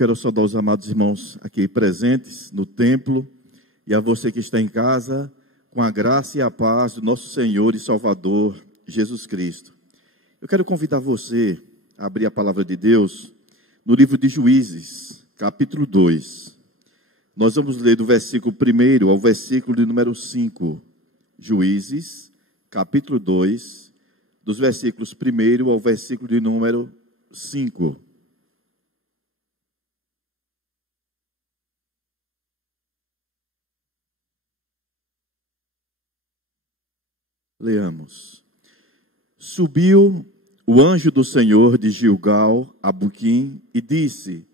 quero saudar os amados irmãos aqui presentes no templo e a você que está em casa, com a graça e a paz do nosso Senhor e Salvador, Jesus Cristo. Eu quero convidar você a abrir a palavra de Deus no livro de Juízes, capítulo 2. Nós vamos ler do versículo 1 ao versículo de número 5. Juízes, capítulo 2, dos versículos 1 ao versículo de número 5. Leamos. Subiu o anjo do Senhor de Gilgal a Boquim e disse: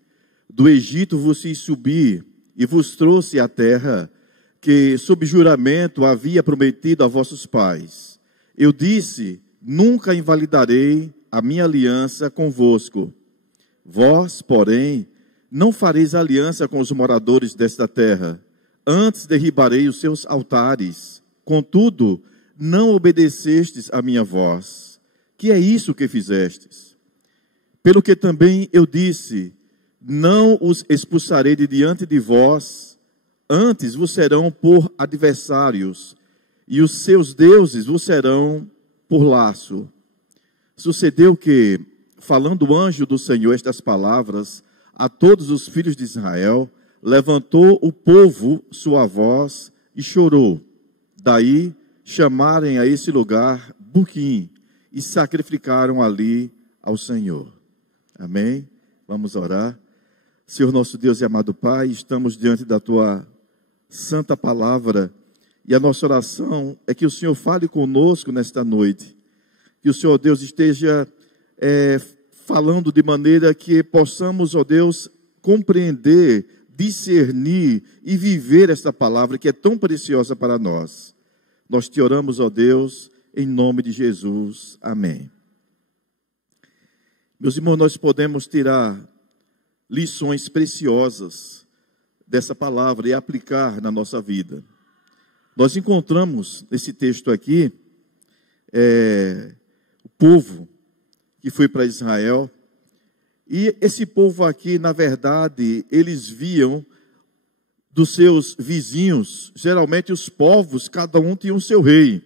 do Egito vos fiz subir e vos trouxe a terra que, sob juramento, havia prometido a vossos pais. Eu disse: nunca invalidarei a minha aliança convosco. Vós, porém, não fareis aliança com os moradores desta terra. Antes derribarei os seus altares. Contudo, não obedecestes a minha voz. Que é isso que fizestes? Pelo que também eu disse: não os expulsarei de diante de vós, antes vos serão por adversários, e os seus deuses vos serão por laço. Sucedeu que, falando o anjo do Senhor estas palavras a todos os filhos de Israel, levantou o povo sua voz e chorou. Daí chamarem a esse lugar Boquim e sacrificaram ali ao Senhor. Amém? Vamos orar. Senhor nosso Deus e amado Pai, estamos diante da Tua santa palavra e a nossa oração é que o Senhor fale conosco nesta noite. Que o Senhor Deus esteja falando de maneira que possamos, ó Deus, compreender, discernir e viver esta palavra que é tão preciosa para nós. Nós te oramos, ó Deus, em nome de Jesus. Amém. Meus irmãos, nós podemos tirar lições preciosas dessa palavra e aplicar na nossa vida. Nós encontramos nesse texto aqui o povo que foi para Israel, e esse povo aqui, na verdade, eles viam dos seus vizinhos, geralmente os povos, cada um tinha o seu rei.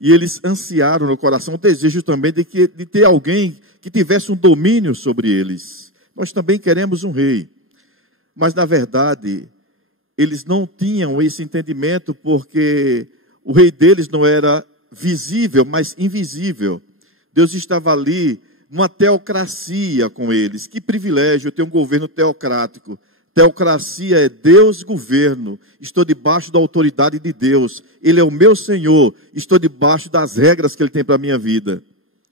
E eles ansiaram no coração o desejo também de ter alguém que tivesse um domínio sobre eles. Nós também queremos um rei. Mas, na verdade, eles não tinham esse entendimento porque o rei deles não era visível, mas invisível. Deus estava ali numa teocracia com eles. Que privilégio ter um governo teocrático. Teocracia é Deus governo, estou debaixo da autoridade de Deus, Ele é o meu Senhor, estou debaixo das regras que Ele tem para a minha vida.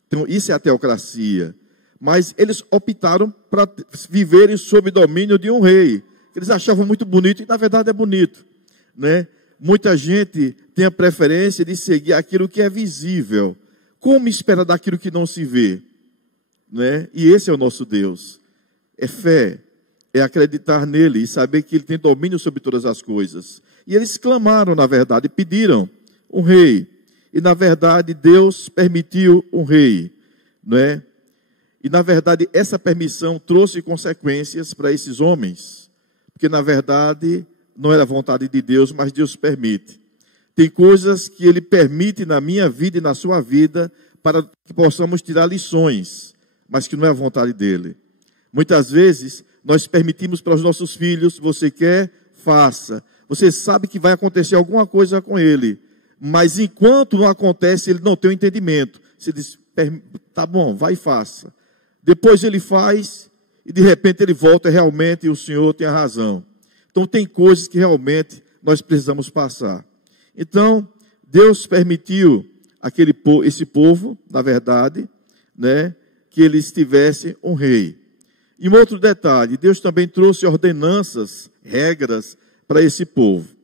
Então isso é a teocracia. Mas eles optaram para viverem sob domínio de um rei, que eles achavam muito bonito, e na verdade é bonito, né? Muita gente tem a preferência de seguir aquilo que é visível. Como esperar daquilo que não se vê? Né? E esse é o nosso Deus, é fé. É acreditar nele e saber que ele tem domínio sobre todas as coisas. E eles clamaram, na verdade, pediram um rei. E, na verdade, Deus permitiu um rei. Não é? E, na verdade, essa permissão trouxe consequências para esses homens. Porque, na verdade, não era vontade de Deus, mas Deus permite. Tem coisas que Ele permite na minha vida e na sua vida para que possamos tirar lições, mas que não é a vontade dEle. Muitas vezes nós permitimos para os nossos filhos: você quer, faça. Você sabe que vai acontecer alguma coisa com ele, mas enquanto não acontece, ele não tem o entendimento. Você diz: tá bom, vai e faça. Depois ele faz e de repente ele volta, realmente o Senhor tem a razão. Então tem coisas que realmente nós precisamos passar. Então Deus permitiu esse povo, na verdade, né, que eles tivessem um rei. E um outro detalhe, Deus também trouxe ordenanças, regras para esse povo.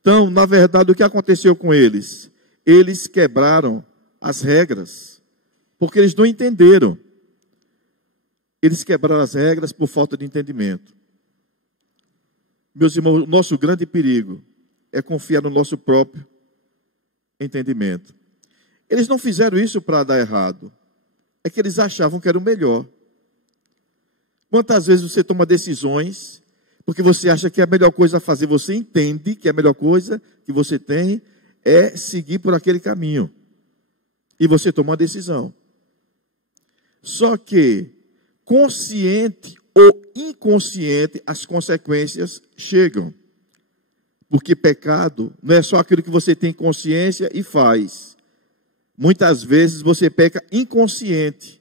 Então, na verdade, o que aconteceu com eles? Eles quebraram as regras, porque eles não entenderam. Eles quebraram as regras por falta de entendimento. Meus irmãos, o nosso grande perigo é confiar no nosso próprio entendimento. Eles não fizeram isso para dar errado. É que eles achavam que era o melhor. Quantas vezes você toma decisões porque você acha que é a melhor coisa a fazer, você entende que a melhor coisa que você tem é seguir por aquele caminho. E você toma uma decisão. Só que, consciente ou inconsciente, as consequências chegam. Porque pecado não é só aquilo que você tem consciência e faz. Muitas vezes você peca inconsciente.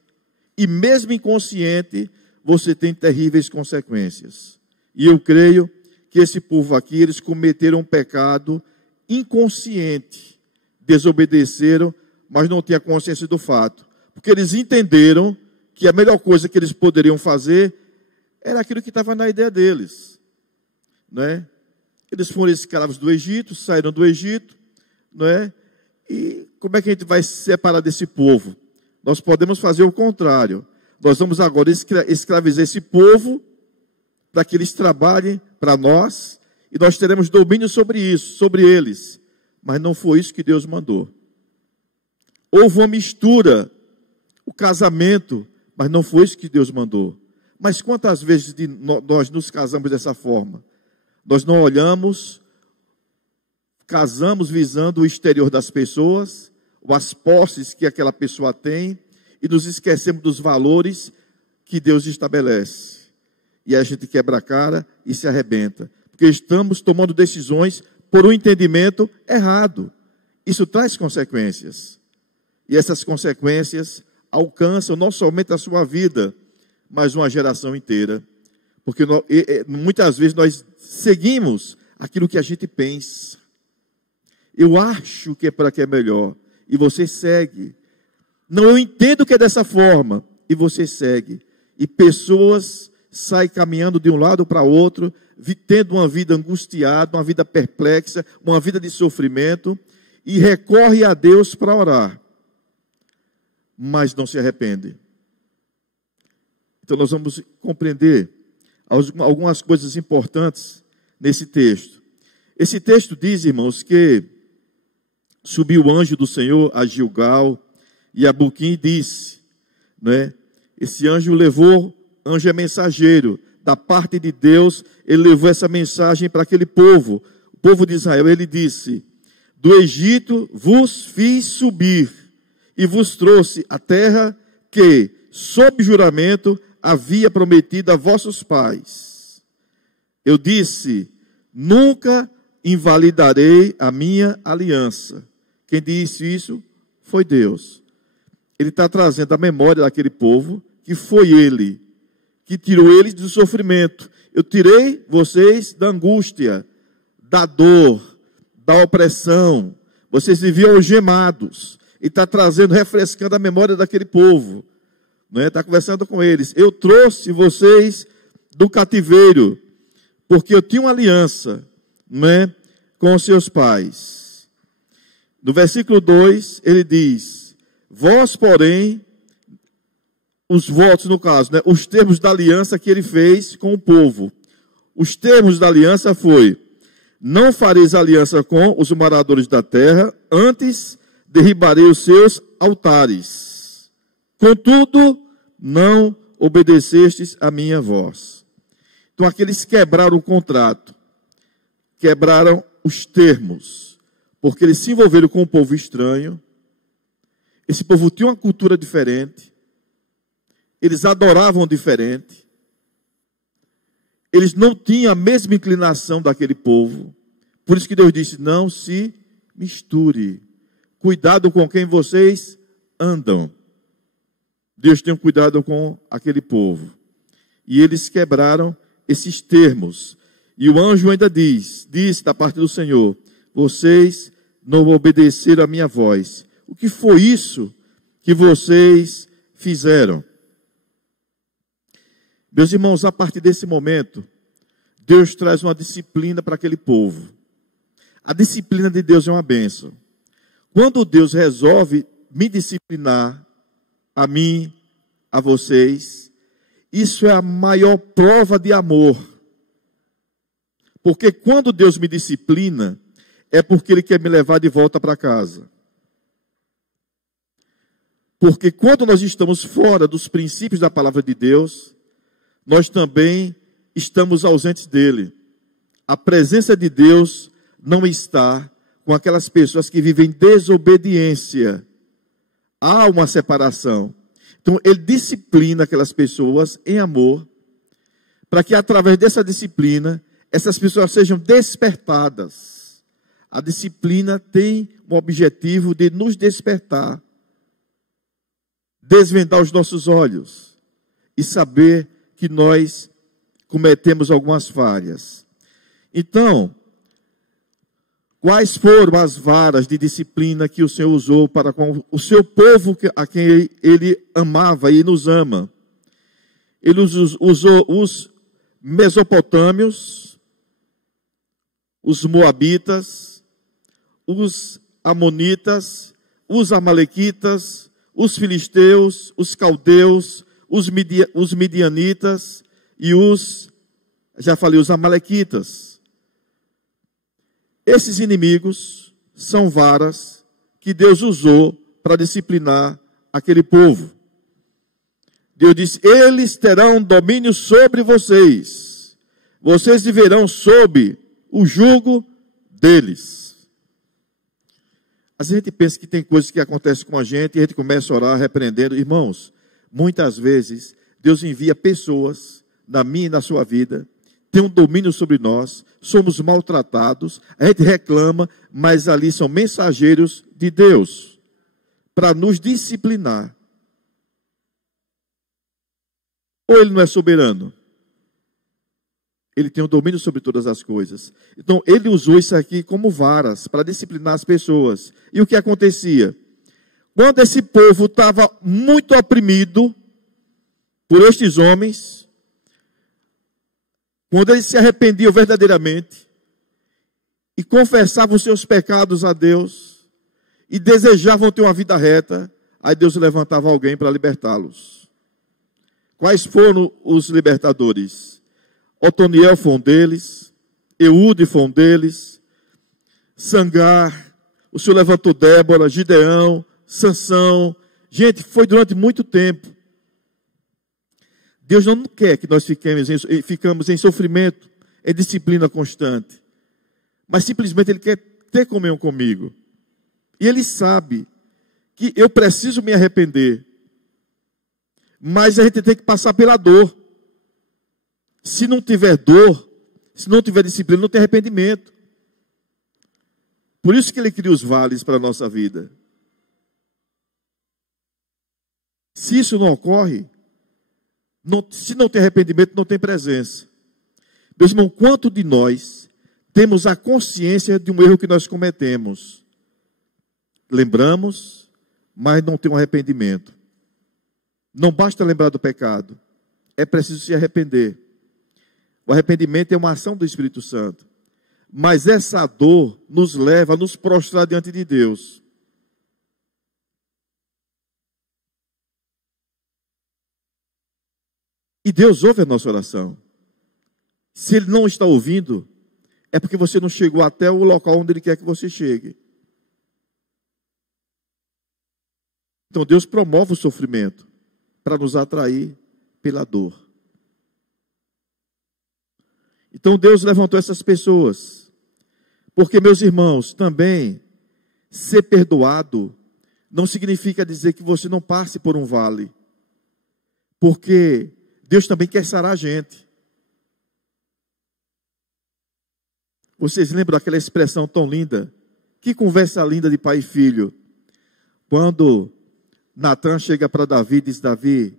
E mesmo inconsciente, você tem terríveis consequências. E eu creio que esse povo aqui, eles cometeram um pecado inconsciente. Desobedeceram, mas não tinham consciência do fato. Porque eles entenderam que a melhor coisa que eles poderiam fazer era aquilo que estava na ideia deles. Não é? Eles foram escravos do Egito, saíram do Egito, não é? E como é que a gente vai se separar desse povo? Nós podemos fazer o contrário. Nós vamos agora escravizar esse povo para que eles trabalhem para nós e nós teremos domínio sobre isso, sobre eles. Mas não foi isso que Deus mandou. Houve uma mistura, o casamento, mas não foi isso que Deus mandou. Mas quantas vezes nós nos casamos dessa forma? Nós não olhamos, casamos visando o exterior das pessoas, ou as posses que aquela pessoa tem, e nos esquecemos dos valores que Deus estabelece. E a gente quebra a cara e se arrebenta. Porque estamos tomando decisões por um entendimento errado. Isso traz consequências. E essas consequências alcançam não somente a sua vida, mas uma geração inteira. Porque muitas vezes nós seguimos aquilo que a gente pensa. Eu acho que é para que é melhor. E você segue. Não, eu entendo que é dessa forma. E você segue. E pessoas saem caminhando de um lado para o outro, tendo uma vida angustiada, uma vida perplexa, uma vida de sofrimento, e recorre a Deus para orar. Mas não se arrepende. Então nós vamos compreender algumas coisas importantes nesse texto. Esse texto diz, irmãos, que subiu o anjo do Senhor a Gilgal e a Boquim e disse, não é? Esse anjo anjo é mensageiro da parte de Deus, ele levou essa mensagem para aquele povo, o povo de Israel. Ele disse: do Egito vos fiz subir e vos trouxe a terra que, sob juramento, havia prometido a vossos pais. Eu disse: nunca invalidarei a minha aliança. Quem disse isso foi Deus. Ele está trazendo a memória daquele povo, que foi ele que tirou eles do sofrimento. Eu tirei vocês da angústia, da dor, da opressão. Vocês viviam algemados. E está trazendo, refrescando a memória daquele povo. Está conversando com eles. Eu trouxe vocês do cativeiro, porque eu tinha uma aliança, com os seus pais. No versículo 2, ele diz: vós, porém, os votos, no caso, os termos da aliança que ele fez com o povo. Os termos da aliança foi: não fareis aliança com os moradores da terra, antes derribarei os seus altares. Contudo, não obedecestes a minha voz. Então, aqueles quebraram o contrato, quebraram os termos, porque eles se envolveram com um povo estranho. Esse povo tinha uma cultura diferente. Eles adoravam diferente. Eles não tinham a mesma inclinação daquele povo. Por isso que Deus disse: não se misture. Cuidado com quem vocês andam. Deus tem um cuidado com aquele povo. E eles quebraram esses termos. E o anjo ainda disse da parte do Senhor: vocês não obedeceram a minha voz. O que foi isso que vocês fizeram? Meus irmãos, a partir desse momento, Deus traz uma disciplina para aquele povo. A disciplina de Deus é uma bênção. Quando Deus resolve me disciplinar, a mim, a vocês, isso é a maior prova de amor. Porque quando Deus me disciplina, é porque Ele quer me levar de volta para casa. Porque quando nós estamos fora dos princípios da palavra de Deus, nós também estamos ausentes dele. A presença de Deus não está com aquelas pessoas que vivem desobediência. Há uma separação. Então, ele disciplina aquelas pessoas em amor, para que através dessa disciplina, essas pessoas sejam despertadas. A disciplina tem o objetivo de nos despertar, desvendar os nossos olhos e saber que nós cometemos algumas falhas. Então, quais foram as varas de disciplina que o Senhor usou para com o seu povo a quem ele amava e nos ama? Ele usou os mesopotâmios, os moabitas, os amonitas, os amalequitas, os filisteus, os caldeus, os midianitas e os amalequitas. Esses inimigos são varas que Deus usou para disciplinar aquele povo. Deus disse: eles terão domínio sobre vocês. Vocês viverão sob o jugo deles. A gente pensa que tem coisas que acontecem com a gente e a gente começa a orar repreendendo. Irmãos, muitas vezes Deus envia pessoas na minha e na sua vida, tem um domínio sobre nós, somos maltratados, a gente reclama, mas ali são mensageiros de Deus para nos disciplinar. Ou ele não é soberano? Ele tem o domínio sobre todas as coisas. Então, ele usou isso aqui como varas para disciplinar as pessoas. E o que acontecia? Quando esse povo estava muito oprimido por estes homens, quando eles se arrependiam verdadeiramente e confessavam os seus pecados a Deus e desejavam ter uma vida reta, aí Deus levantava alguém para libertá-los. Quais foram os libertadores? Otoniel foi um deles, Eude foi um deles, Sangar, o Senhor levantou Débora, Gideão, Sansão. Gente, foi durante muito tempo. Deus não quer que nós ficamos em sofrimento, em disciplina constante. Mas simplesmente Ele quer ter comunhão comigo. E Ele sabe que eu preciso me arrepender. Mas a gente tem que passar pela dor. Se não tiver dor, se não tiver disciplina, não tem arrependimento. Por isso que Ele cria os vales para a nossa vida. Se isso não ocorre, se não tem arrependimento, não tem presença. Meus irmãos, quanto de nós temos a consciência de um erro que nós cometemos? Lembramos, mas não tem um arrependimento. Não basta lembrar do pecado, é preciso se arrepender. O arrependimento é uma ação do Espírito Santo. Mas essa dor nos leva a nos prostrar diante de Deus. E Deus ouve a nossa oração. Se Ele não está ouvindo, é porque você não chegou até o local onde Ele quer que você chegue. Então Deus promove o sofrimento para nos atrair pela dor. Então Deus levantou essas pessoas. Porque, meus irmãos, também ser perdoado não significa dizer que você não passe por um vale. Porque Deus também quer sarar a gente. Vocês lembram daquela expressão tão linda? Que conversa linda de pai e filho. Quando Natan chega para Davi e diz: Davi,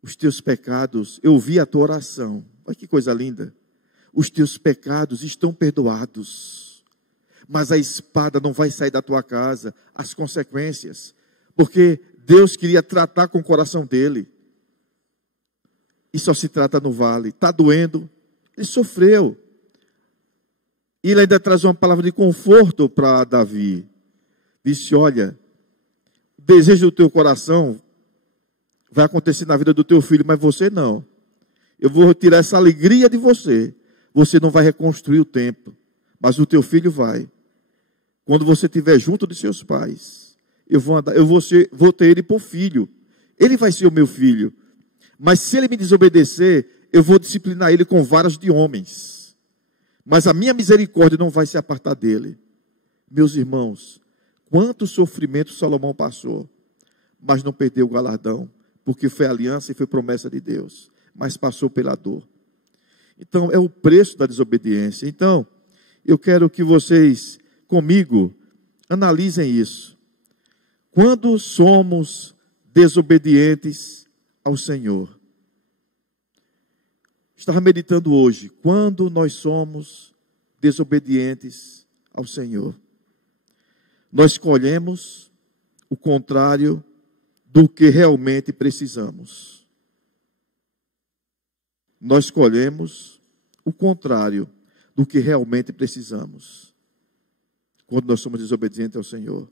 os teus pecados, eu vi a tua oração. Olha que coisa linda. Os teus pecados estão perdoados. Mas a espada não vai sair da tua casa. As consequências. Porque Deus queria tratar com o coração dele. E só se trata no vale. Está doendo. Ele sofreu. E ele ainda traz uma palavra de conforto para Davi. Disse: olha, o desejo do teu coração vai acontecer na vida do teu filho, mas você não. Eu vou tirar essa alegria de você. Você não vai reconstruir o templo, mas o teu filho vai. Quando você estiver junto de seus pais, eu vou ter ele por filho. Ele vai ser o meu filho. Mas se ele me desobedecer, eu vou disciplinar ele com varas de homens. Mas a minha misericórdia não vai se apartar dele. Meus irmãos, quanto sofrimento Salomão passou, mas não perdeu o galardão, porque foi aliança e foi promessa de Deus, mas passou pela dor. Então, é o preço da desobediência. Então, eu quero que vocês, comigo, analisem isso. Quando somos desobedientes ao Senhor? Estava meditando hoje, quando nós somos desobedientes ao Senhor? Nós escolhemos o contrário do que realmente precisamos. Nós escolhemos o contrário do que realmente precisamos. Quando nós somos desobedientes ao Senhor.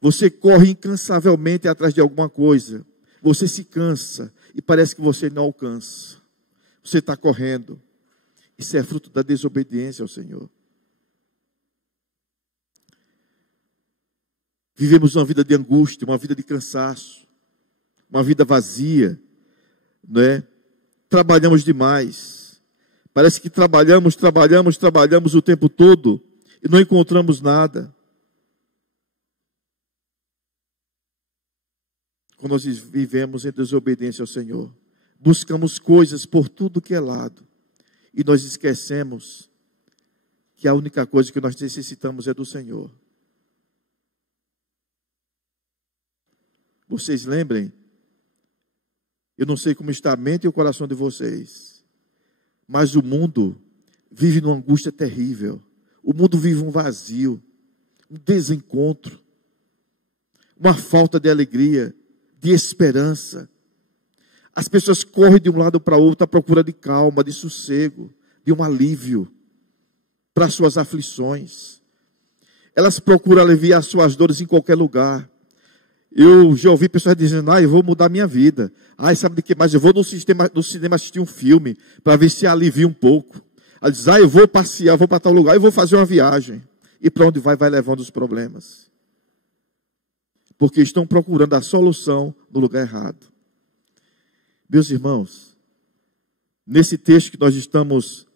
Você corre incansavelmente atrás de alguma coisa. Você se cansa e parece que você não alcança. Você está correndo. Isso é fruto da desobediência ao Senhor. Vivemos uma vida de angústia, uma vida de cansaço, uma vida vazia, não é? Trabalhamos demais. Parece que trabalhamos o tempo todo e não encontramos nada. Quando nós vivemos em desobediência ao Senhor, buscamos coisas por tudo que é lado e nós esquecemos que a única coisa que nós necessitamos é do Senhor. Vocês lembrem, eu não sei como está a mente e o coração de vocês, mas o mundo vive numa angústia terrível. O mundo vive um vazio, um desencontro, uma falta de alegria, de esperança. As pessoas correm de um lado para o outro à procura de calma, de sossego, de um alívio para suas aflições. Elas procuram aliviar suas dores em qualquer lugar. Eu já ouvi pessoas dizendo, eu vou mudar minha vida. Sabe de que mais? Eu vou no cinema assistir um filme para ver se alivia um pouco. Ela diz, eu vou passear, vou para tal lugar, eu vou fazer uma viagem. E para onde vai levando os problemas. Porque estão procurando a solução no lugar errado. Meus irmãos, nesse texto que nós estamos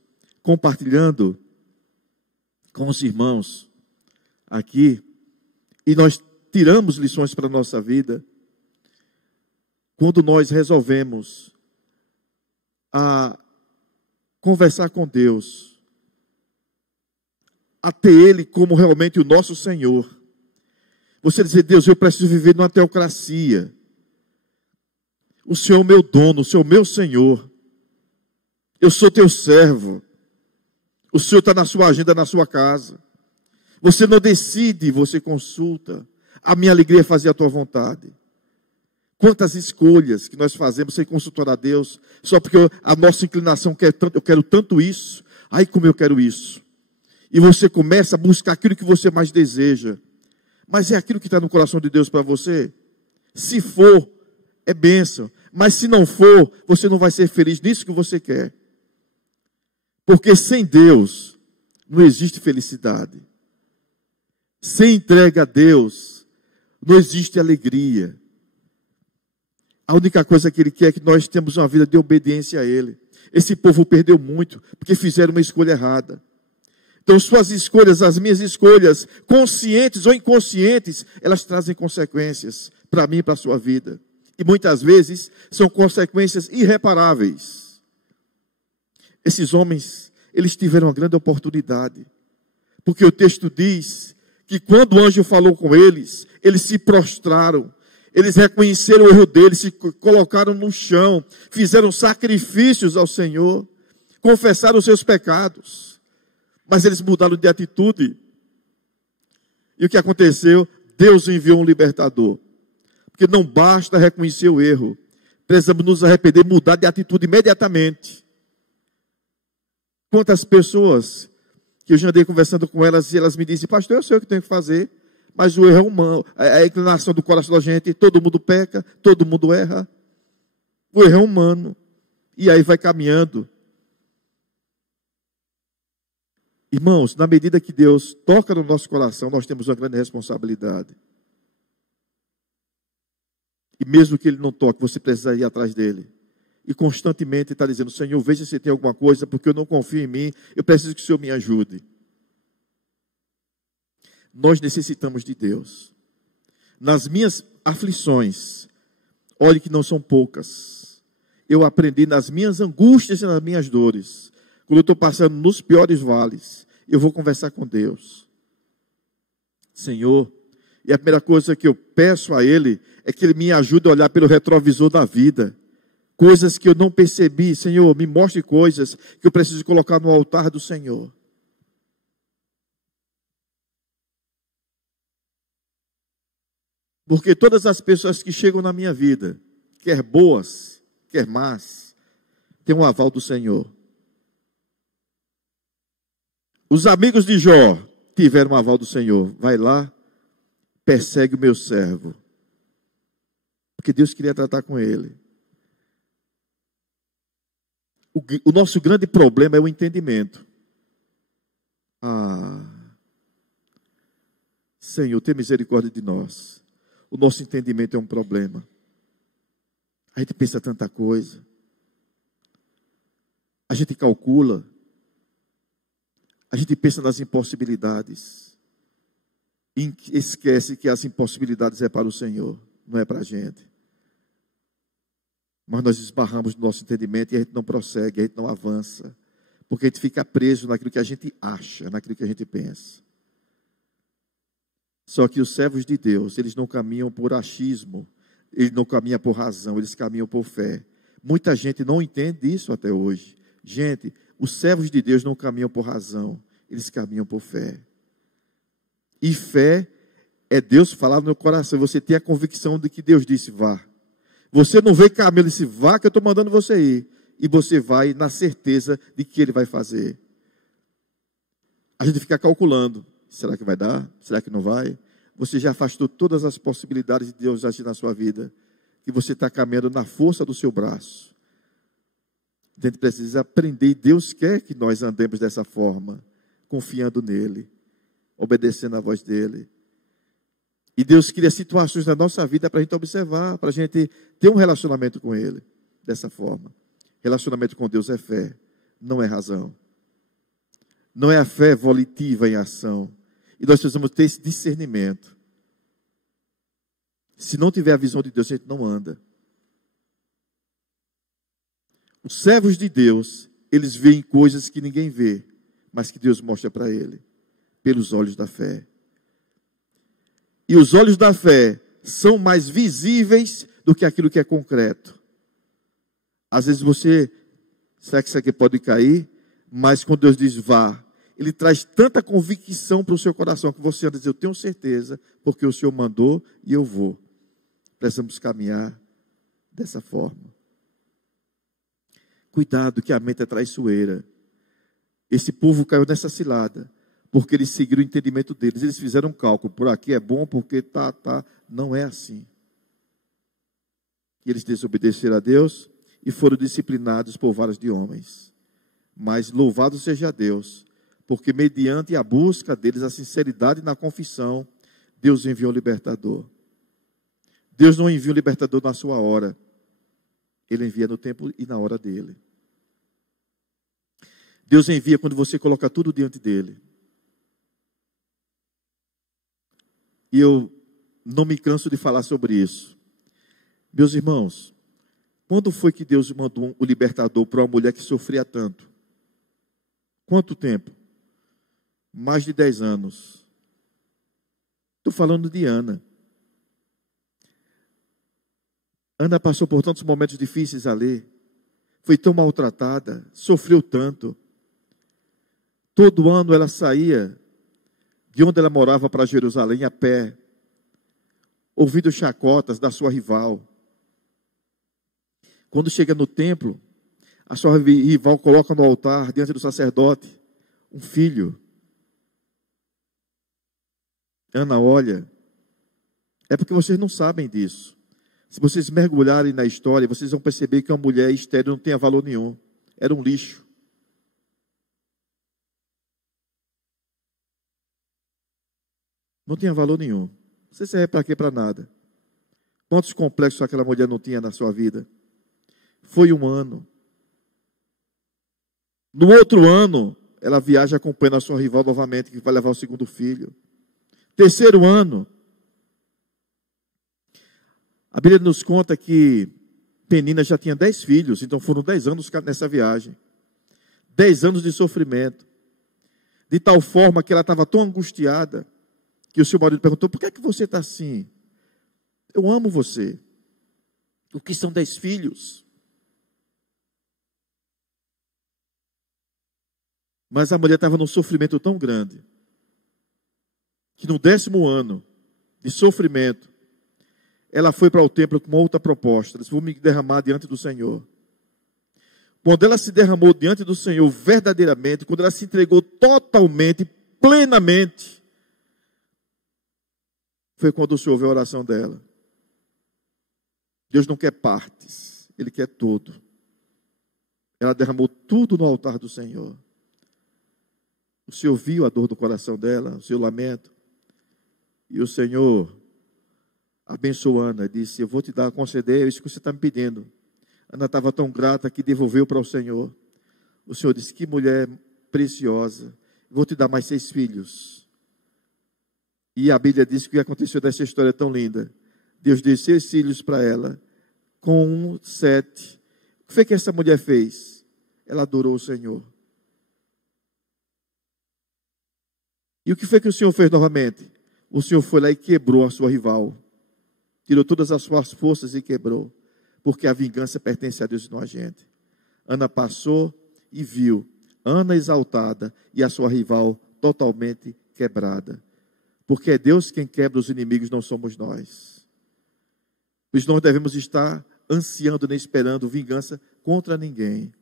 compartilhando com os irmãos aqui, e nós tiramos lições para a nossa vida, quando nós resolvemos conversar com Deus, a ter Ele como realmente o nosso Senhor. Você dizer, Deus, eu preciso viver numa teocracia. O Senhor é o meu dono, o Senhor é o meu Senhor. Eu sou teu servo. O Senhor está na sua agenda, na sua casa. Você não decide, você consulta. A minha alegria é fazer a tua vontade. Quantas escolhas que nós fazemos sem consultar a Deus, só porque a nossa inclinação quer tanto, eu quero tanto isso, como eu quero isso. E você começa a buscar aquilo que você mais deseja. Mas é aquilo que está no coração de Deus para você? Se for, é bênção. Mas se não for, você não vai ser feliz nisso que você quer. Porque sem Deus, não existe felicidade. Sem entrega a Deus, não existe alegria. A única coisa que Ele quer é que nós temos uma vida de obediência a Ele. Esse povo perdeu muito, porque fizeram uma escolha errada. Então, suas escolhas, as minhas escolhas, conscientes ou inconscientes, elas trazem consequências para mim e para a sua vida. E muitas vezes são consequências irreparáveis. Esses homens, eles tiveram uma grande oportunidade. Porque o texto diz que quando o anjo falou com eles se prostraram. Eles reconheceram o erro deles, se colocaram no chão, fizeram sacrifícios ao Senhor, confessaram os seus pecados. Mas eles mudaram de atitude. E o que aconteceu? Deus enviou um libertador. Porque não basta reconhecer o erro. Precisamos nos arrepender, mudar de atitude imediatamente. Quantas pessoas que eu já andei conversando com elas e elas me dizem, pastor, eu sei o que tenho que fazer, mas o erro é humano, é a inclinação do coração da gente, todo mundo peca, todo mundo erra. O erro é humano. E aí vai caminhando. Irmãos, na medida que Deus toca no nosso coração, nós temos uma grande responsabilidade. E mesmo que Ele não toque, você precisa ir atrás dEle. e constantemente está dizendo: Senhor, veja se tem alguma coisa, porque eu não confio em mim, eu preciso que o Senhor me ajude. Nós necessitamos de Deus. Nas minhas aflições, olhe que não são poucas, eu aprendi nas minhas angústias e nas minhas dores, quando eu estou passando nos piores vales, eu vou conversar com Deus. Senhor, e a primeira coisa que eu peço a Ele é que Ele me ajude a olhar pelo retrovisor da vida. Coisas que eu não percebi, Senhor, me mostre coisas que eu preciso colocar no altar do Senhor. Porque todas as pessoas que chegam na minha vida, quer boas, quer más, têm um aval do Senhor. Os amigos de Jó tiveram um aval do Senhor. Vai lá, persegue o meu servo. Porque Deus queria tratar com ele. O nosso grande problema é o entendimento. Senhor, tenha misericórdia de nós. O nosso entendimento é um problema. A gente pensa tanta coisa. A gente calcula. A gente pensa nas impossibilidades. E esquece que as impossibilidades é para o Senhor, não é para a gente. Mas nós esbarramos no nosso entendimento e a gente não prossegue, a gente não avança. Porque a gente fica preso naquilo que a gente acha, naquilo que a gente pensa. Só que os servos de Deus, eles não caminham por achismo, eles não caminham por razão, eles caminham por fé. Muita gente não entende isso até hoje. Gente, os servos de Deus não caminham por razão, eles caminham por fé. E fé é Deus falar no meu coração. Você tem a convicção de que Deus disse vá. Você não vê caminho, ele disse vá que eu estou mandando você ir. E você vai na certeza de que ele vai fazer. A gente fica calculando. Será que vai dar? Será que não vai? Você já afastou todas as possibilidades de Deus agir na sua vida. Que você está caminhando na força do seu braço. A gente precisa aprender. E Deus quer que nós andemos dessa forma. Confiando nele. Obedecendo a voz dele. E Deus cria situações na nossa vida para a gente observar. Para a gente ter um relacionamento com ele. Dessa forma. Relacionamento com Deus é fé. Não é razão. Não é a fé volitiva em ação. E nós precisamos ter esse discernimento. Se não tiver a visão de Deus, a gente não anda. Os servos de Deus, eles veem coisas que ninguém vê, mas que Deus mostra para ele, pelos olhos da fé. E os olhos da fé são mais visíveis do que aquilo que é concreto. Às vezes você, será que isso aqui pode cair? Mas quando Deus diz vá, Ele traz tanta convicção para o seu coração que você anda e diz, eu tenho certeza, porque o Senhor mandou e eu vou. Precisamos caminhar dessa forma. Cuidado que a mente é traiçoeira. Esse povo caiu nessa cilada, porque eles seguiram o entendimento deles. Eles fizeram um cálculo, por aqui é bom, porque tá. Não é assim. E eles desobedeceram a Deus e foram disciplinados por varas de homens. Mas louvado seja Deus, porque mediante a busca deles, a sinceridade na confissão, Deus enviou o libertador. Deus não envia o libertador na sua hora. Ele envia no tempo e na hora dele. Deus envia quando você coloca tudo diante dele. E eu não me canso de falar sobre isso. Meus irmãos, quando foi que Deus mandou o libertador para uma mulher que sofria tanto? Quanto tempo? Mais de 10 anos. Estou falando de Ana. Ana passou por tantos momentos difíceis ali. Foi tão maltratada, sofreu tanto. Todo ano ela saía de onde ela morava para Jerusalém a pé, ouvindo chacotas da sua rival. Quando chega no templo, a sua rival coloca no altar, diante do sacerdote, um filho. Ana olha. É porque vocês não sabem disso. Se vocês mergulharem na história, vocês vão perceber que uma mulher estéril não tinha valor nenhum. Era um lixo. Não tinha valor nenhum. Você serve para quê? Para nada. Quantos complexos aquela mulher não tinha na sua vida? Foi 1 ano. No outro ano, ela viaja acompanhando a sua rival novamente, que vai levar o segundo filho. 3º ano, a Bíblia nos conta que Penina já tinha 10 filhos, então foram 10 anos nessa viagem. 10 anos de sofrimento. De tal forma que ela estava tão angustiada, que o seu marido perguntou: por que é que você está assim? Eu amo você. O que são 10 filhos? Mas a mulher estava num sofrimento tão grande, que no 10º ano de sofrimento, ela foi para o templo com uma outra proposta. Ela disse: vou me derramar diante do Senhor. Quando ela se derramou diante do Senhor verdadeiramente, quando ela se entregou totalmente, plenamente, foi quando o Senhor ouviu a oração dela. Deus não quer partes, Ele quer tudo. Ela derramou tudo no altar do Senhor. O Senhor viu a dor do coração dela, o seu lamento. E o Senhor abençoou Ana, disse: eu vou te dar, conceder isso que você está me pedindo. Ana estava tão grata que devolveu para o Senhor. O Senhor disse: que mulher preciosa, vou te dar mais 6 filhos. E a Bíblia diz que o que aconteceu nessa história tão linda. Deus deu 6 filhos para ela, com 7. O que foi que essa mulher fez? Ela adorou o Senhor. E o que foi que o Senhor fez novamente? O Senhor foi lá e quebrou a sua rival. Tirou todas as suas forças e quebrou. Porque a vingança pertence a Deus e não a gente. Ana passou e viu Ana exaltada e a sua rival totalmente quebrada. Porque é Deus quem quebra os inimigos, não somos nós. Pois nós devemos estar ansiando nem esperando vingança contra ninguém.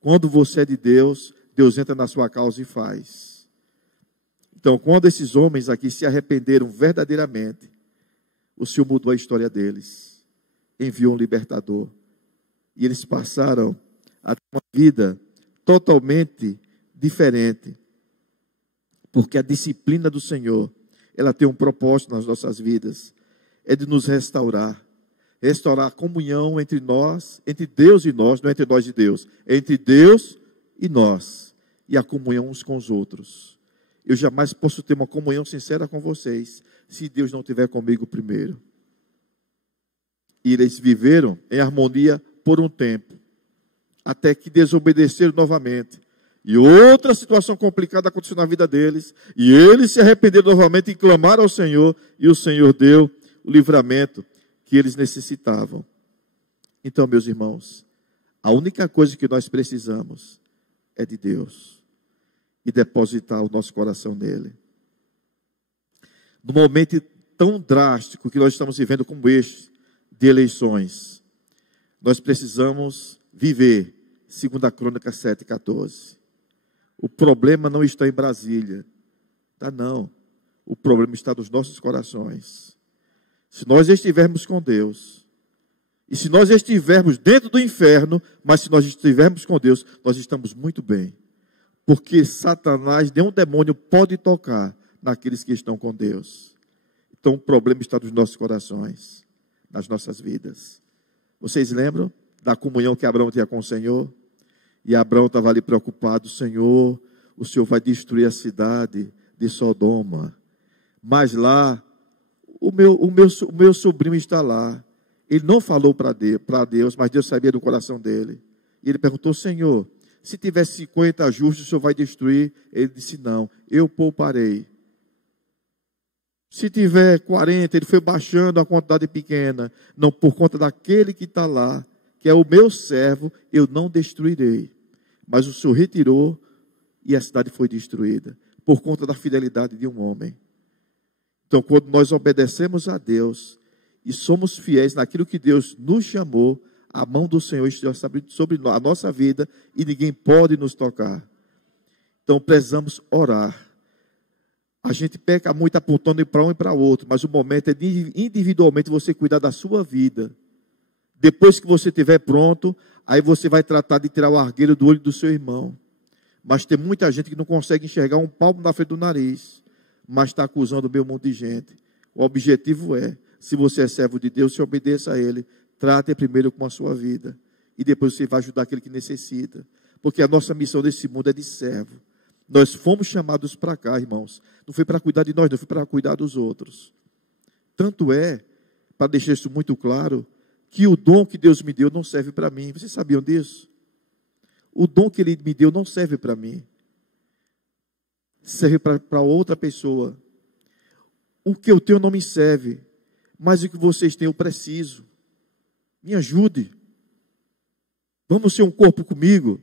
Quando você é de Deus, Deus entra na sua causa e faz. Então, quando esses homens aqui se arrependeram verdadeiramente, o Senhor mudou a história deles. Enviou um libertador. E eles passaram a ter uma vida totalmente diferente. Porque a disciplina do Senhor, ela tem um propósito nas nossas vidas. É de nos restaurar. Restaurar a comunhão entre nós, entre Deus e nós, não é entre nós e Deus. É entre Deus e nós. E a comunhão uns com os outros. Eu jamais posso ter uma comunhão sincera com vocês, se Deus não estiver comigo primeiro. E eles viveram em harmonia por um tempo, até que desobedeceram novamente. E outra situação complicada aconteceu na vida deles, e eles se arrependeram novamente e clamaram ao Senhor, e o Senhor deu o livramento que eles necessitavam. Então, meus irmãos, a única coisa que nós precisamos é de Deus. E depositar o nosso coração nele. No momento tão drástico que nós estamos vivendo como este, de eleições, nós precisamos viver 2 Crônicas 7,14. O problema não está em Brasília. Tá, não. O problema está nos nossos corações. Se nós estivermos com Deus, e se nós estivermos dentro do inferno, mas se nós estivermos com Deus, nós estamos muito bem. Porque Satanás, nenhum demônio pode tocar naqueles que estão com Deus. Então o problema está nos nossos corações, nas nossas vidas. Vocês lembram da comunhão que Abraão tinha com o Senhor? E Abraão estava ali preocupado: Senhor, o Senhor vai destruir a cidade de Sodoma. Mas lá, o meu sobrinho está lá. Ele não falou para Deus, mas Deus sabia do coração dele. E ele perguntou: Senhor, se tiver 50 justos, o Senhor vai destruir? Ele disse: não, eu pouparei. Se tiver 40, ele foi baixando a quantidade pequena. Não, por conta daquele que está lá, que é o meu servo, eu não destruirei. Mas o Senhor retirou e a cidade foi destruída, por conta da fidelidade de um homem. Então, quando nós obedecemos a Deus e somos fiéis naquilo que Deus nos chamou, a mão do Senhor está sobre a nossa vida e ninguém pode nos tocar. Então precisamos orar. A gente peca muito apontando para um e para outro, mas o momento é de individualmente você cuidar da sua vida. Depois que você estiver pronto, aí você vai tratar de tirar o argueiro do olho do seu irmão. Mas tem muita gente que não consegue enxergar um palmo na frente do nariz, mas está acusando o meu mundo de gente. O objetivo é, se você é servo de Deus, se obedeça a Ele. Trate primeiro com a sua vida. e depois você vai ajudar aquele que necessita. Porque a nossa missão nesse mundo é de servo. Nós fomos chamados para cá, irmãos. Não foi para cuidar de nós, não foi para cuidar dos outros. Tanto é, para deixar isso muito claro, que o dom que Deus me deu não serve para mim. Vocês sabiam disso? O dom que Ele me deu não serve para mim. Serve para outra pessoa. O que eu tenho não me serve, mas o que vocês têm eu preciso. Me ajude. Vamos ser um corpo comigo.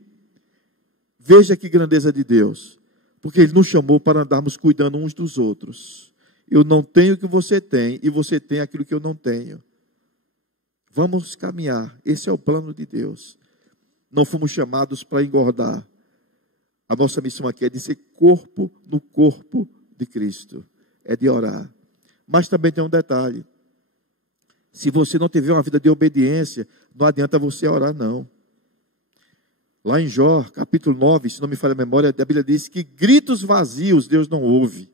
Veja que grandeza de Deus. Porque Ele nos chamou para andarmos cuidando uns dos outros. Eu não tenho o que você tem e você tem aquilo que eu não tenho. Vamos caminhar. Esse é o plano de Deus. Não fomos chamados para engordar. A nossa missão aqui é de ser corpo no corpo de Cristo. É de orar. Mas também tem um detalhe. Se você não tiver uma vida de obediência, não adianta você orar, não. Lá em Jó, capítulo 9, se não me falha a memória, a Bíblia diz que gritos vazios Deus não ouve.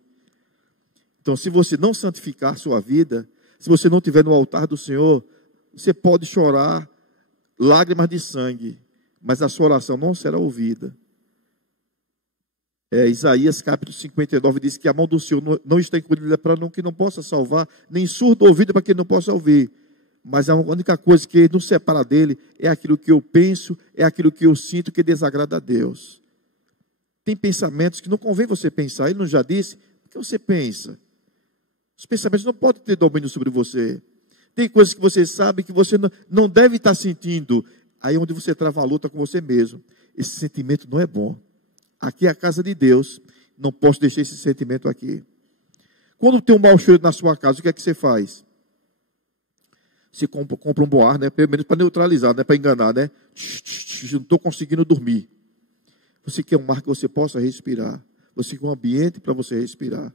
Então, se você não santificar sua vida, se você não estiver no altar do Senhor, você pode chorar lágrimas de sangue, mas a sua oração não será ouvida. Isaías capítulo 59 diz que a mão do Senhor não está encolhida para que não possa salvar, nem surdo ouvido para que ele não possa ouvir. Mas a única coisa que nos separa dele é aquilo que eu penso, é aquilo que eu sinto que desagrada a Deus. Tem pensamentos que não convém você pensar. Ele não já disse? O que você pensa? Os pensamentos não podem ter domínio sobre você. Tem coisas que você sabe que você não deve estar sentindo. Aí é onde você trava a luta com você mesmo. Esse sentimento não é bom. Aqui é a casa de Deus. Não posso deixar esse sentimento aqui. Quando tem um mau cheiro na sua casa, o que é que você faz? Você compra um bom ar, né? Pelo menos para neutralizar, né? Para enganar, né? Não estou conseguindo dormir. Você quer um ar que você possa respirar. Você quer um ambiente para você respirar.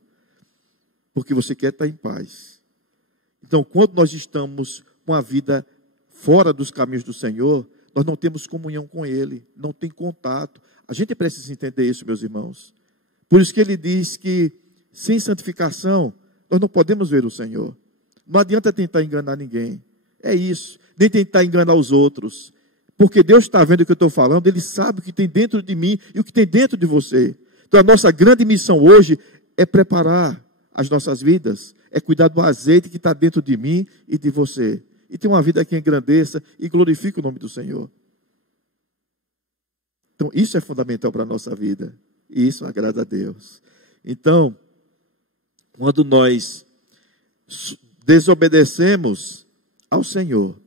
Porque você quer estar em paz. Então, quando nós estamos com a vida fora dos caminhos do Senhor, nós não temos comunhão com Ele, não tem contato. A gente precisa entender isso, meus irmãos. Por isso que Ele diz que, sem santificação, nós não podemos ver o Senhor. Não adianta tentar enganar ninguém. É isso. Nem tentar enganar os outros. Porque Deus está vendo o que eu estou falando, Ele sabe o que tem dentro de mim e o que tem dentro de você. Então, a nossa grande missão hoje é preparar as nossas vidas, é cuidar do azeite que está dentro de mim e de você. E ter uma vida que engrandeça e glorifique o nome do Senhor. Então, isso é fundamental para a nossa vida. E isso agrada a Deus. Então, quando nós desobedecemos ao Senhor,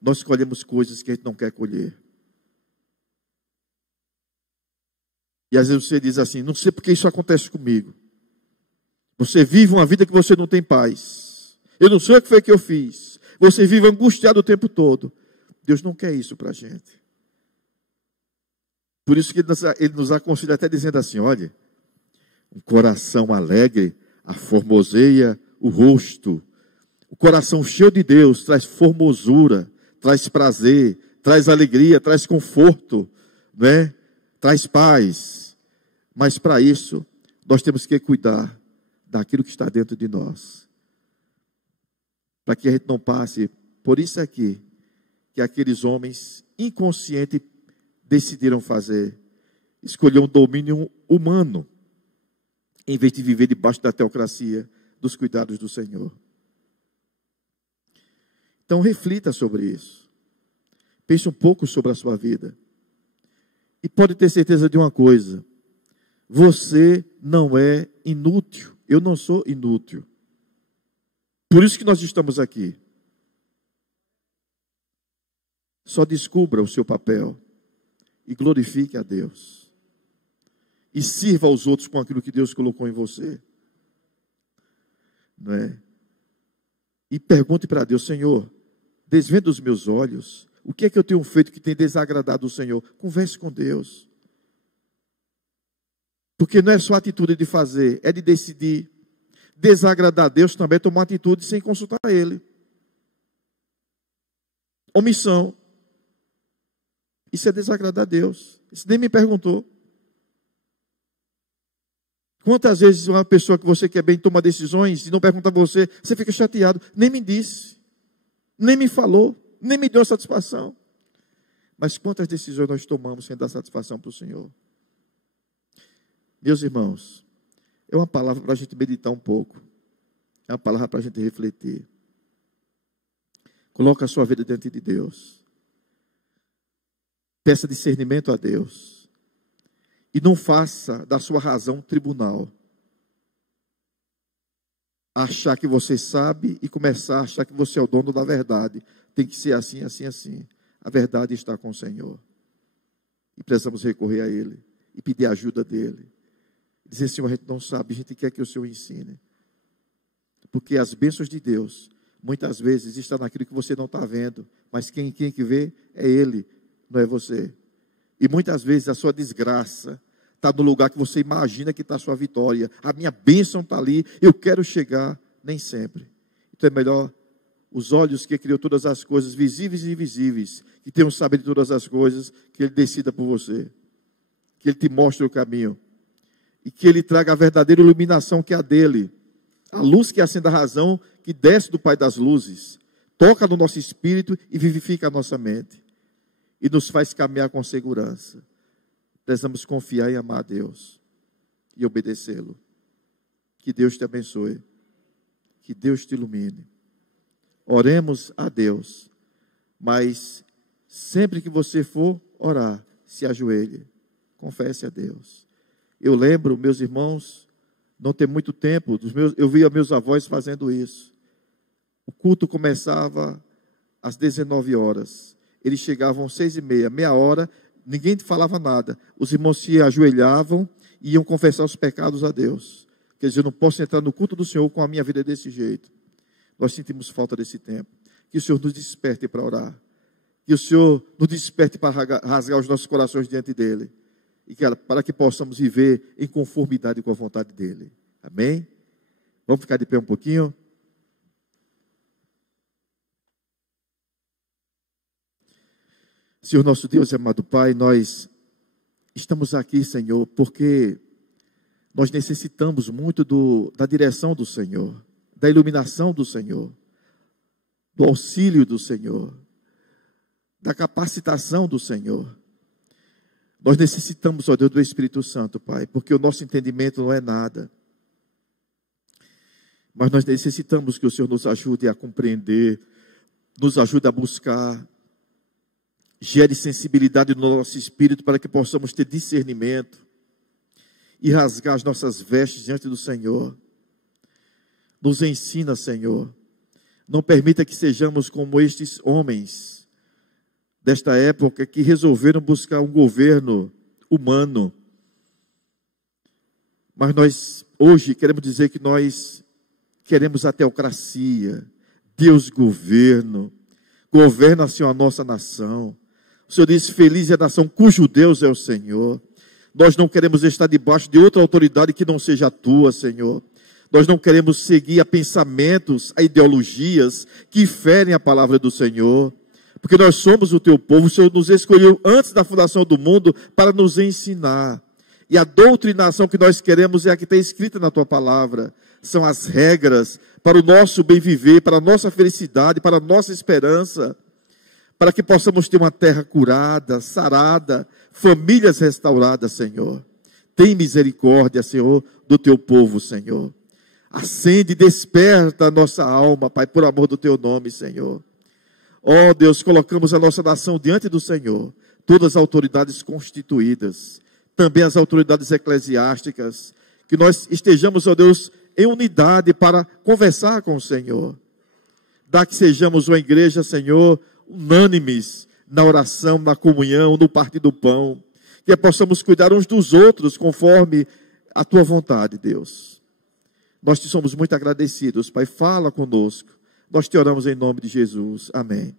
nós colhemos coisas que a gente não quer colher. E às vezes você diz assim, não sei porque isso acontece comigo. Você vive uma vida que você não tem paz. Eu não sei o que foi que eu fiz. Você vive angustiado o tempo todo. Deus não quer isso para a gente. Por isso que Ele nos aconselha até dizendo assim, olha, um coração alegre aformoseia o rosto. O coração cheio de Deus traz formosura, traz prazer, traz alegria, traz conforto, né? Traz paz. Mas para isso, nós temos que cuidar daquilo que está dentro de nós. Para que a gente não passe por isso aqui, que aqueles homens inconscientes decidiram fazer. Escolher um domínio humano, em vez de viver debaixo da teocracia dos cuidados do Senhor. Então reflita sobre isso. Pense um pouco sobre a sua vida. E pode ter certeza de uma coisa. Você não é inútil. Eu não sou inútil. Por isso que nós estamos aqui. Só descubra o seu papel e glorifique a Deus. E sirva aos outros com aquilo que Deus colocou em você. Não é? E pergunte para Deus, Senhor, desvenda os meus olhos. O que é que eu tenho feito que tem desagradado o Senhor? Converse com Deus. Porque não é só a atitude de fazer, é de decidir. Desagradar a Deus também é tomar atitude sem consultar Ele. Omissão. Isso é desagradar a Deus. Isso nem me perguntou. Quantas vezes uma pessoa que você quer bem toma decisões e não pergunta a você, você fica chateado. Nem me disse, nem me falou, nem me deu satisfação. Mas quantas decisões nós tomamos sem dar satisfação para o Senhor? Meus irmãos, é uma palavra para a gente meditar um pouco. É uma palavra para a gente refletir. Coloca a sua vida diante de Deus. Peça discernimento a Deus. E não faça da sua razão um tribunal. Achar que você sabe e começar a achar que você é o dono da verdade. Tem que ser assim, assim, assim. A verdade está com o Senhor. E precisamos recorrer a Ele. E pedir a ajuda dEle. Dizer, Senhor, a gente não sabe, a gente quer que o Senhor ensine. Porque as bênçãos de Deus, muitas vezes, estão naquilo que você não está vendo. Mas quem que vê é Ele, não é você. E muitas vezes a sua desgraça está no lugar que você imagina que está a sua vitória. A minha bênção está ali, eu quero chegar, nem sempre. Então é melhor os olhos que criou todas as coisas, visíveis e invisíveis, que tem um saber de todas as coisas, que Ele decida por você. Que Ele te mostre o caminho. E que Ele traga a verdadeira iluminação que é a dele. A luz que acende a razão, que desce do Pai das luzes. Toca no nosso espírito e vivifica a nossa mente. E nos faz caminhar com segurança. Precisamos confiar e amar a Deus. E obedecê-lo. Que Deus te abençoe. Que Deus te ilumine. Oremos a Deus. Mas sempre que você for orar, se ajoelhe. Confesse a Deus. Eu lembro, meus irmãos, não tem muito tempo, eu via meus avós fazendo isso. O culto começava às 19 horas. Eles chegavam às 6h30, meia hora, ninguém falava nada. Os irmãos se ajoelhavam e iam confessar os pecados a Deus. Quer dizer, eu não posso entrar no culto do Senhor com a minha vida desse jeito. Nós sentimos falta desse tempo. Que o Senhor nos desperte para orar. Que o Senhor nos desperte para rasgar os nossos corações diante dEle. E para que possamos viver em conformidade com a vontade dEle. Amém? Vamos ficar de pé um pouquinho? Senhor nosso Deus e amado Pai, nós estamos aqui, Senhor, porque nós necessitamos muito da direção do Senhor, da iluminação do Senhor, do auxílio do Senhor, da capacitação do Senhor. Nós necessitamos, ó Deus, do Espírito Santo, Pai, porque o nosso entendimento não é nada. Mas nós necessitamos que o Senhor nos ajude a compreender, nos ajude a buscar, gere sensibilidade no nosso espírito para que possamos ter discernimento e rasgar as nossas vestes diante do Senhor. Nos ensina, Senhor. Não permita que sejamos como estes homens desta época que resolveram buscar um governo humano. Mas nós hoje queremos dizer que nós queremos a teocracia. Deus governa, Senhor, a nossa nação. O Senhor diz, feliz é a nação cujo Deus é o Senhor. Nós não queremos estar debaixo de outra autoridade que não seja a tua, Senhor. Nós não queremos seguir a pensamentos, a ideologias que ferem a palavra do Senhor. Porque nós somos o teu povo, o Senhor nos escolheu antes da fundação do mundo para nos ensinar. E a doutrinação que nós queremos é a que está escrita na tua palavra. São as regras para o nosso bem viver, para a nossa felicidade, para a nossa esperança. Para que possamos ter uma terra curada, sarada, famílias restauradas, Senhor. Tem misericórdia, Senhor, do teu povo, Senhor. Acende e desperta a nossa alma, Pai, por amor do teu nome, Senhor. Ó Deus, colocamos a nossa nação diante do Senhor, todas as autoridades constituídas, também as autoridades eclesiásticas, que nós estejamos, ó Deus, em unidade para conversar com o Senhor. Dá que sejamos uma igreja, Senhor, unânimes na oração, na comunhão, no partir do pão, que possamos cuidar uns dos outros conforme a tua vontade, Deus. Nós te somos muito agradecidos, Pai, fala conosco. Nós te oramos em nome de Jesus. Amém.